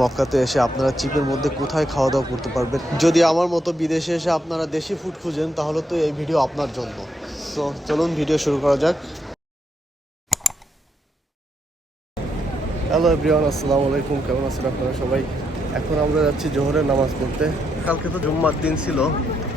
মক্কাতে এসে আপনারা চিপের মধ্যে কোথায় খাওয়া দাওয়া করতে পারবেন? যদি আমার মতো বিদেশে এসে আপনারা দেশি ফুড খুঁজেন, তাহলে তো এই ভিডিও আপনার জন্য। তো চলুন ভিডিও শুরু করা যাক। হ্যালো এভরিওয়ান আসসালামু আলাইকুম। কেমন আছেন আপনারা সবাই? এখন আমরা যাচ্ছি জোহরের নামাজ পড়তে। কালকে তো জুম্মার দিন ছিল।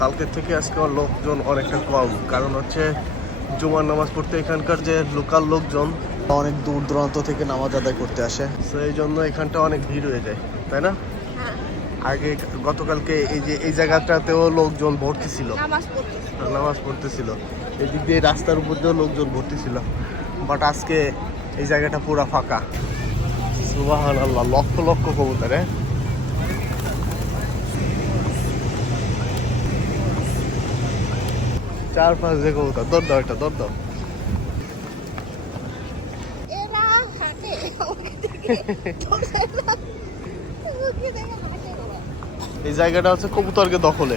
কালকে থেকে আজকে আমার লোকজন অনেকটা কম। কারণ হচ্ছে জুমার নামাজ পড়তে এখানকার যে লোকাল লোকজন অনেক দূর দূরান্ত থেকে নামাজ আদায় করতে আসে। তো এই জন্য এখানটা অনেক ভিড় হয়ে যায় তাই না? আগে গতকালকে এই যে এই জায়গাটাতেও লোকজন ভর্তি ছিল। নামাজ পড়তেছি নামাজ পড়তেছিল এদিক দিয়ে রাস্তার উপর দিয়েও লোকজন ভর্তি ছিল। বাট আজকে এই জায়গাটা পুরো ফাঁকা। সুবাহান আল্লাহ লক্ষ লক্ষ কবুতর হ্যাঁ? চার পাঁচ যে কবুতর দর দাও এটা দর দাও এরা হাঁটে ওকে দেখে তোমরা ওকে দেখে হাঁটে ওরা। এই জায়গাটা হচ্ছে কবুতরকে দখলে।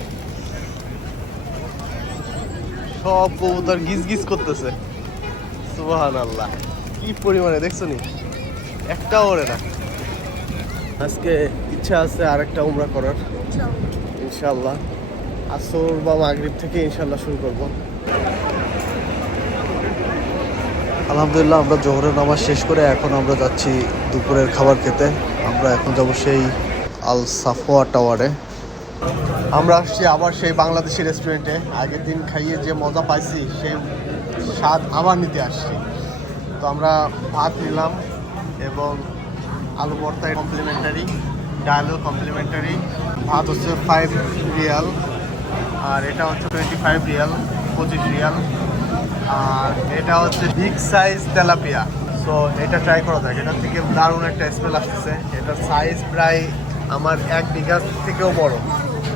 সব কবুতর গিজ গিজ করতেছে। সুবাহান আল্লাহ কি পরিমাণে, দেখছ নি? একটাও ওরে না। আজকে ইচ্ছা আছে আরেকটা উমরা করার। ইনশাল্লাহ আসর বা মাগরিব থেকে ইনশাল্লাহ শুরু করব। আলহামদুলিল্লাহ আমরা জোহরের নামাজ শেষ করে এখন আমরা যাচ্ছি দুপুরের খাবার খেতে। আমরা এখন যাব সেই আল সাফোয়া টাওয়ারে। আমরা আসছি আবার সেই বাংলাদেশি রেস্টুরেন্টে আগের দিন খাইয়ে যে মজা পাইছি, সেই স্বাদ আবার নিতে আসছি। তো আমরা ভাত নিলাম এবং আলু ভর্তা কমপ্লিমেন্টারি ডালও কমপ্লিমেন্টারি ভাত হচ্ছে ফাইভ রিয়াল আর এটা হচ্ছে টোয়েন্টি ফাইভ রিয়াল পঁচিশ রিয়াল আর এটা হচ্ছে বিগ সাইজ তেলাপিয়া। সো এটা ট্রাই করা যাক। এটা থেকে দারুণ একটা স্মেল আসতেছে। এটার সাইজ প্রায় আমার এক বিঘা থেকেও বড়।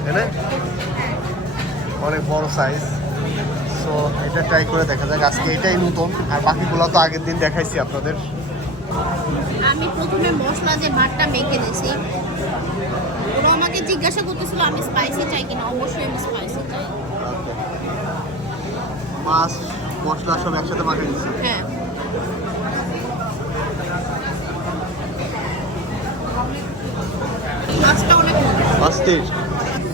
তাই না? অনেক বড় সাইজ সো এটা ট্রাই করে দেখা যাক। আজকে এটাই নতুন। আর বাকিগুলো তো আগের দিন দেখাইছি আপনাদের। আমি প্রথমে মশলা যে ভাতটা মেখে দিয়েছি ওরা আমাকে জিজ্ঞাসা করতেছিল আমি স্পাইসি চাই কিনা? অবশ্যই আমি স্পাইসি চাই। মাছ মশলা সব একসাথে মাখিয়ে দিচ্ছি হ্যাঁ। মাছটা অনেক অস্থির।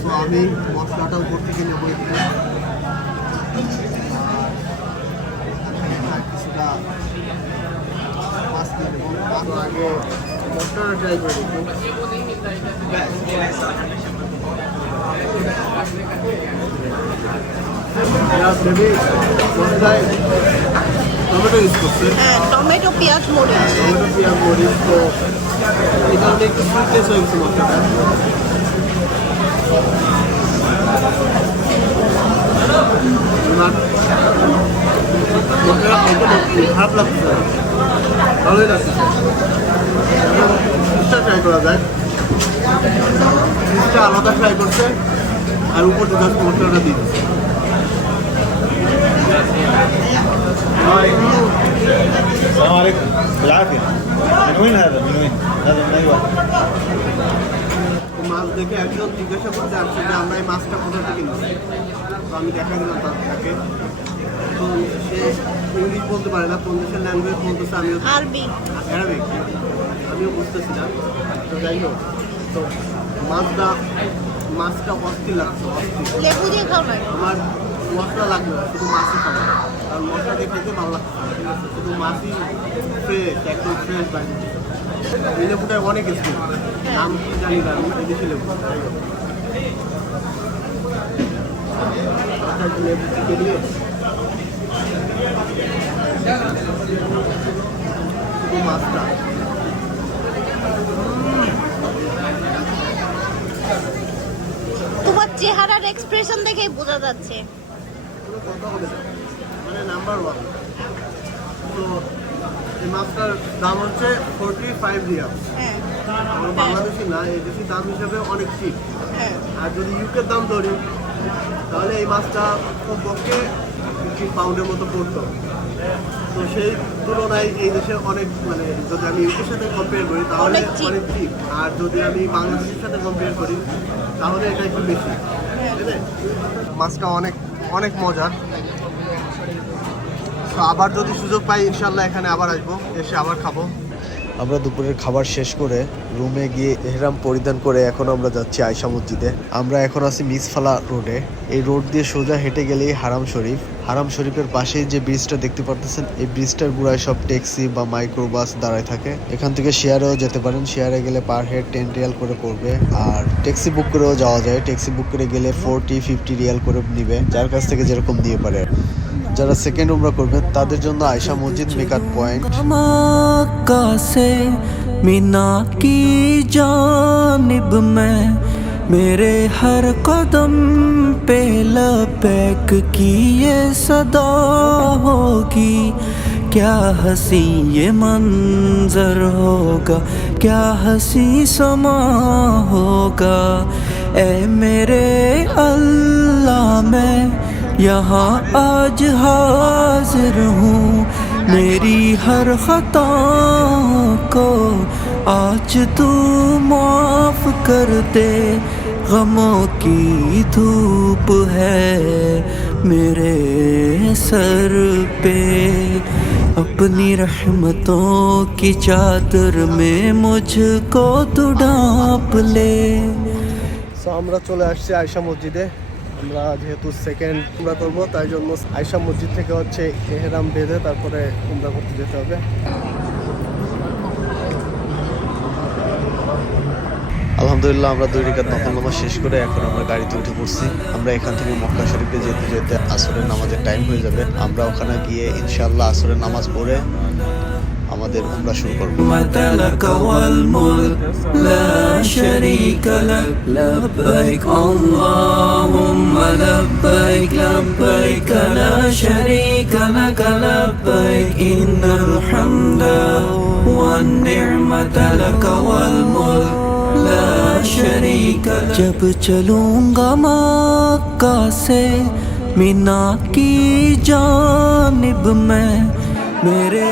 তো আমি মশলাটা উপর থেকে নেব একটু। কিছুটা মাছ নেব আগে মশলাটা ট্রাই করে দেখব টমেটো ইউজ করছে? হ্যাঁ টমেটো পেঁয়াজ মরিচ। টমেটো পেঁয়াজ মরিচ তো এই কারণে একটু সুইটনেস হয়ে গেছে মশলাটা মশলাটা খাইতে খারাপ লাগছে। না। ভালোই লাগছে। ট্রাই করা যায়। আলাদা ফ্রাই করছে আর উপর জাস্ট মশলাটা দিচ্ছে। السلام عليكم بالعافية من وين هذا؟ من وين؟ هذا من أي واحد؟ তো মাছ দেখে একজন জিজ্ঞাসা করতে আসছে যে আমরা এই মাছটা কোথা থেকে নিচ্ছি তো আমি দেখা দিলাম তার তাকে তো সে ইংলিশ বলতে পারে না কোন দেশের ল্যাঙ্গুয়েজ বলতেছে আমিও আরবি অ্যারাবিক আমিও বুঝতেছি না তো যাই হোক তো মাছটা মাছটা অস্থির লাগছে অস্থির লেবু দিয়ে খাও না আমার মশলা লাগবে না, শুধু মাছই খাব। কারণ মশলা দিয়ে খাইতে ভালো আছে? শুধু মাছই ফ্রেশ একদম ফ্রেশ বাইরে এই লেবুটায় অনেক স্কিল নাম কি জানি না, আমি বিদেশি লেবু। একটু লেবু টিকে দিয়ে। শুধু মাছটা। চেহারার এক্সপ্রেশন দেখেই বোঝা যাচ্ছে। মানে নাম্বার ওয়ান তো এই মাছটার দাম হচ্ছে ফোরটি ফাইভ রিয়াল। হ্যাঁ। বাংলাদেশি না এই দেশি দাম হিসাবে অনেক চিপ হ্যাঁ। আর যদি ইউকের দাম ধরি তাহলে এই মাছটা কমপক্ষে ফিফটিন পাউন্ডের মতো পড়তো। তো সেই তুলনায় এই দেশে অনেক মানে যদি আমি ইউকের সাথে কম্পেয়ার করি তাহলে অনেক। চিপ আর যদি আমি বাংলাদেশের সাথে কম্পেয়ার করি তাহলে এটা একটু বেশি। ঠিক মাছটা অনেক অনেক মজার। তো আবার যদি সুযোগ পাই, ইনশাল্লাহ এখানে আবার আসব, এসে আবার খাব। আমরা দুপুরের খাবার শেষ করে রুমে গিয়ে এহরাম পরিধান করে এখন আমরা যাচ্ছি আয়সা মসজিদে। আমরা এখন আছি মিসফালা রোডে। এই রোড দিয়ে সোজা হেঁটে গেলেই হারাম শরীফ। হারাম শরীফের পাশেই যে ব্রিজটা দেখতে পারতেছেন, এই ব্রিজটার গুড়ায় সব ট্যাক্সি বা মাইক্রো বাস দাঁড়ায় থাকে। এখান থেকে শেয়ারেও যেতে পারেন। শেয়ারে গেলে পার হেড টেন রিয়াল করে পড়বে। আর ট্যাক্সি বুক করেও যাওয়া যায়। ট্যাক্সি বুক করে গেলে ফোরটি, ফিফটি রিয়াল করে নিবে। যার কাছ থেকে যেরকম দিয়ে পারে। যারা সেকেন্ড উমরা করবে، তাদের জন্য আয়সা মসজিদ মেকআপ পয়েন্ট কাসে مینا کی جانب میں میرے ہر قدم پہ لبیک کی یہ صدا ہوگی کیا ہنسی یہ منظر ہوگا کیا ہنسی سما ہوگا اے میرے اللہ میں یہاں آج حاضر ہوں۔ میری ہر خطا کو آج تو معاف کر دے۔ غموں کی دھوپ ہے میرے سر پہ۔ اپنی رحمتوں کی چادر میں مجھ کو تو ڈانپ لے۔ আমরা سے عائشہ আয়সা মসজিদে আমরা যেহেতু সেকেন্ড উমরা করব, তাই জন্য আয়সা মসজিদ থেকে হচ্ছে এহেরাম বেঁধে তারপরে উমরা করতে যেতে হবে। আলহামদুলিল্লাহ, আমরা দুই রিকাত নফল নামাজ শেষ করে এখন আমরা গাড়িতে উঠে পড়ছি। আমরা এখান থেকে মক্কা শরীফে যেতে যেতে আসরের নামাজের টাইম হয়ে যাবে। আমরা ওখানে গিয়ে ইনশাল্লাহ আসরের নামাজ পড়ে আমাদের উমরা শুরু করব जब चलूंगा मक्का से मीना की जानब मैं मेरे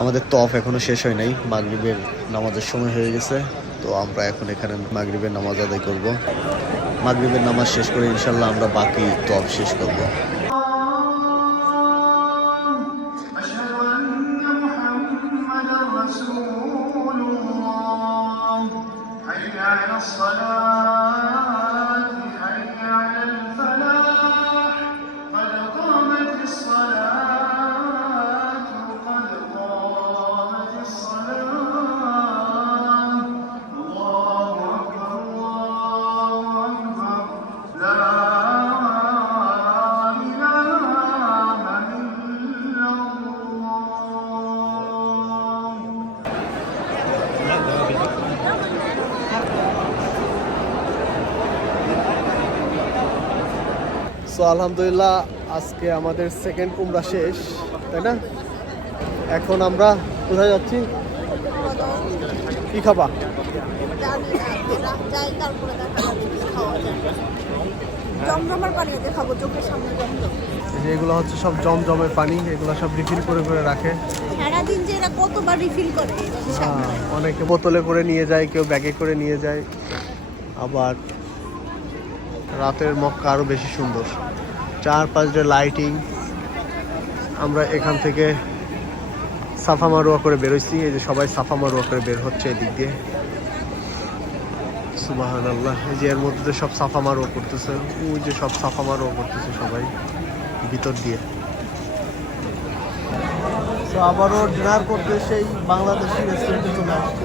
আমাদের তফ এখনও শেষ হয় নাই, মাগরিবের নামাজের সময় হয়ে গেছে, তো আমরা এখন এখানে মাগরিবের নামাজ আদায় করব। মাগরিবের নামাজ শেষ করে ইনশাল্লাহ আমরা বাকি তফ শেষ করব। সো আলহামদুলিল্লাহ, আজকে আমাদের সেকেন্ড কুমড়া শেষ, তাই না? এখন আমরা কোথায় যাচ্ছি? কি খাবা? এগুলো হচ্ছে সব জমজমের পানি, এগুলো সব রিফিল করে করে রাখে। সারাদিন যে এরা কতবার রিফিল করে অনেকে বোতলে করে নিয়ে যায়, কেউ ব্যাগে করে নিয়ে যায়। আবার রাতের মক্কা আরও বেশি সুন্দর। চার পাঁচটা লাইটিং আমরা এখান থেকে সাফা মারোয়া করে বেরোইছি এই যে সবাই সাফা মারোয়া করে বের হচ্ছে এদিক দিয়ে। সুবাহান আল্লাহ এই যে এর মধ্যে সব সাফা মারোয়া করতেছে, ওই যে সব সাফা মারোয়া করতেছে সবাই ভিতর দিয়ে। তো আবারও ডিনার করতে সেই বাংলাদেশি রেস্টুরেন্টে চলে আসছি।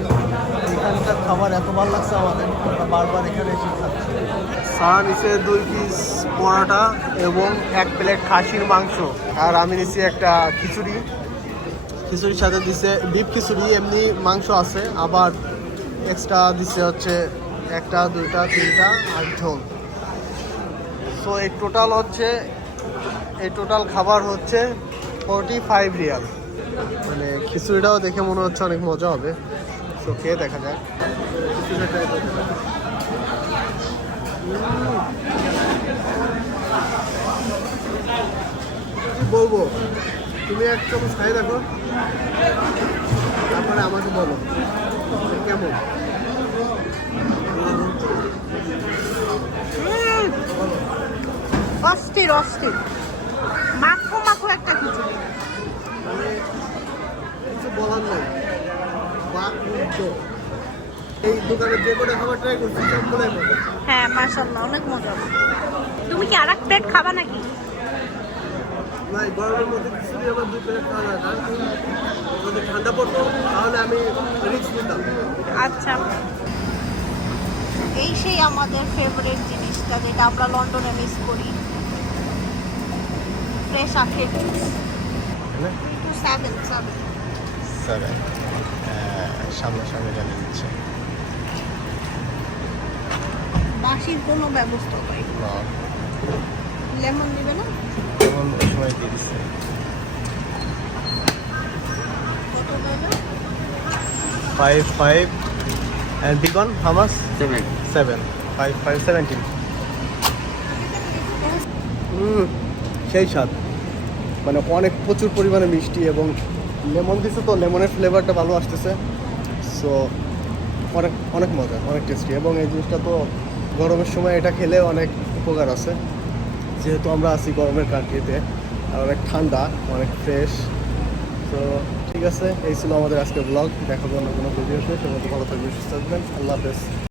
এখানকার খাবার এত ভালো লাগছে আমাদের বারবার এখানে এসে সারা নিচে দুই পিস পরোটা এবং এক প্লেট খাসির মাংস। আর আমি নিছি একটা খিচুড়ি। খিচুড়ির সাথে দিছে বিফ খিচুড়ি, এমনি মাংস আছে, আবার এক্সট্রা দিছে হচ্ছে একটা, দুইটা, তিনটা আর ঝোল। সো এই টোটাল হচ্ছে, এই টোটাল খাবার হচ্ছে ফোরটি ফাইভ রিয়াল। মানে খিচুড়িটাও দেখে মনে হচ্ছে অনেক মজা হবে। তো খেয়ে দেখা যাক খিচুড়িটা try করতে হবে। কি বলব? তুমি এক চামচ খাই দেখো তারপরে আমাকে বলো কেমন? অস্থির অস্থির। মাখো মাখো একটা খিচুড়ি। মানে কিছু বলার নাই। বাক মুগ্ধ। এই দোকানে যে কোনো খাবার ট্রাই করছি সবগুলোই হ্যাঁ মাশাল্লাহ অনেক মজা। তুমি কি আর এক প্লেট খাবা নাকি? ভাই গরমের মধ্যে খিচুড়ি আমার দুই প্লেট খাওয়া যায় না। যদি ঠান্ডা পড়তো তাহলে আমি রিক্স নিতাম। আচ্ছা। এই সেই আমাদের ফেভারিট জিনিসটা যেটা আমরা লন্ডনে মিস করি। ফ্রেশ আখের জুস সেভেন সেভেন সেভেন সামনে সামনে জানিয়ে দিচ্ছে। বাসির কোনো ব্যবস্থা নাই। লেমন দিবে না? ওই সময় দিয়ে দিচ্ছে ফাইভ ফাইভ অ্যান্ড বিকন Hamas seven seven five five seventeen সেই স্বাদ। মানে অনেক প্রচুর পরিমাণে মিষ্টি এবং লেমন দিছে তো লেমনের ফ্লেভারটা ভালো আসতেছে। সো অনেক অনেক মজা অনেক টেস্টি এবং এই জিনিসটা তো গরমের সময় এটা খেলে অনেক উপকার আছে। যেহেতু আমরা আছি গরমের কান্ট্রিতে, আর অনেক ঠান্ডা, অনেক ফ্রেশ তো ঠিক আছে, এই ছিল আমাদের আজকে ব্লগ দেখাবো অন্য কোনো ভিডিও সে এবং ভালো থাকবেন, সুস্থ থাকবেন। আল্লাহ হাফেজ।